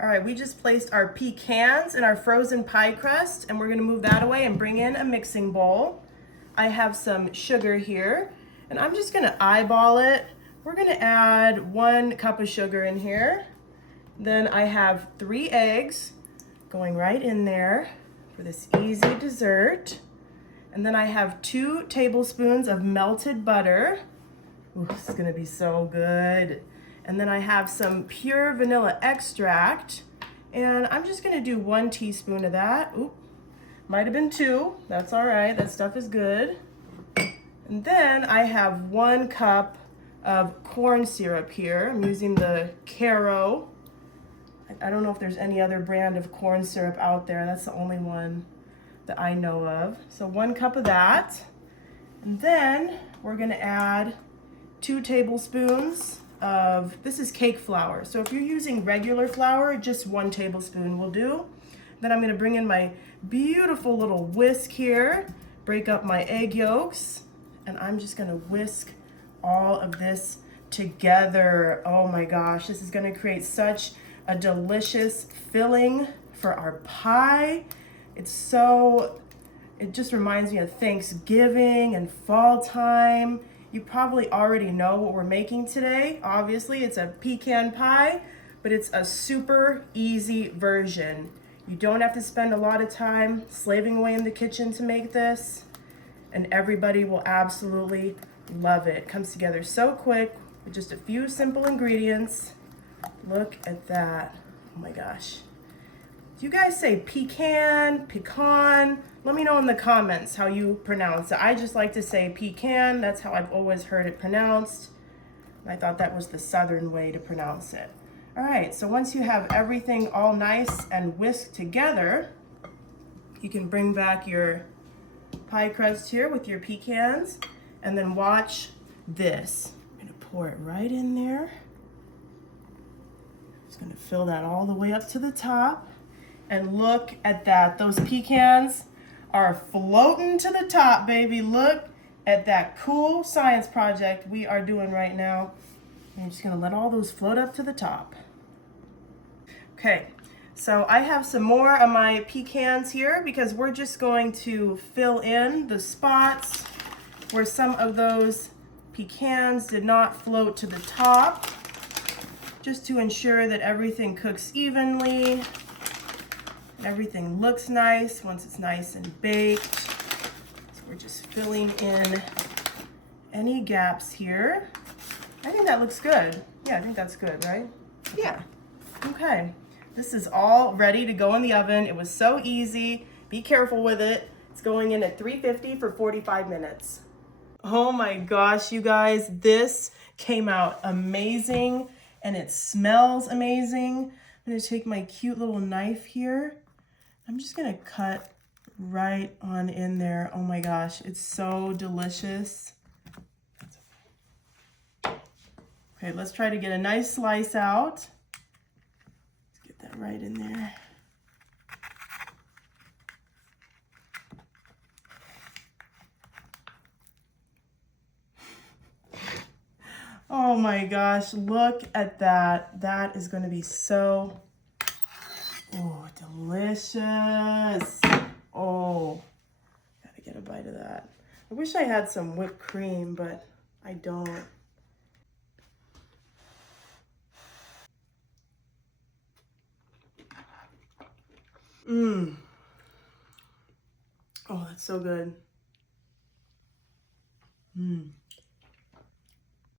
All right, we just placed our pecans in our frozen pie crust, and we're gonna move that away and bring in a mixing bowl. I have some sugar here, and I'm just gonna eyeball it. We're gonna add 1 cup of sugar in here. Then I have 3 eggs going right in there for this easy dessert. And then I have 2 tablespoons of melted butter. Ooh, this is gonna be so good. And then I have some pure vanilla extract, and I'm just gonna do 1 teaspoon of that. Oop, might have been 2, that's all right, that stuff is good. And then I have 1 cup of corn syrup here. I'm using the Kyra. I don't know if there's any other brand of corn syrup out there. That's the only one that I know of. So 1 cup of that. And then we're gonna add 2 tablespoons of, this is cake flour. So if you're using regular flour, just 1 tablespoon will do. Then I'm gonna bring in my beautiful little whisk here, break up my egg yolks, and I'm just gonna whisk all of this together. Oh my gosh, this is gonna create such a delicious filling for our pie. It just reminds me of Thanksgiving and fall time. You probably already know what we're making today. Obviously, it's a pecan pie, but it's a super easy version. You don't have to spend a lot of time slaving away in the kitchen to make this, and everybody will absolutely love it. It comes together so quick with just a few simple ingredients. Look at that. Oh my gosh. Do you guys say pecan, pecan? Let me know in the comments how you pronounce it. I just like to say pecan. That's how I've always heard it pronounced. I thought that was the southern way to pronounce it. All right, so once you have everything all nice and whisked together, you can bring back your pie crust here with your pecans, and then watch this. I'm gonna pour it right in there. Just gonna fill that all the way up to the top. And look at that, those pecans are floating to the top, baby. Look at that cool science project we are doing right now. I'm just gonna let all those float up to the top. Okay, so I have some more of my pecans here because we're just going to fill in the spots where some of those pecans did not float to the top, just to ensure that everything cooks evenly. Everything looks nice once it's nice and baked. So we're just filling in any gaps here. I think that looks good. Yeah, I think that's good, right? Yeah. Okay. This is all ready to go in the oven. It was so easy. Be careful with it. It's going in at 350 for 45 minutes. Oh my gosh, you guys, this came out amazing and it smells amazing. I'm gonna take my cute little knife here. I'm just gonna cut right on in there. Oh my gosh, it's so delicious. Okay, let's try to get a nice slice out. Let's get that right in there. Oh my gosh, look at that. That is gonna be so, oh, delicious. Oh, gotta get a bite of that. I wish I had some whipped cream, but I don't. Mmm. Oh, that's so good. Mmm.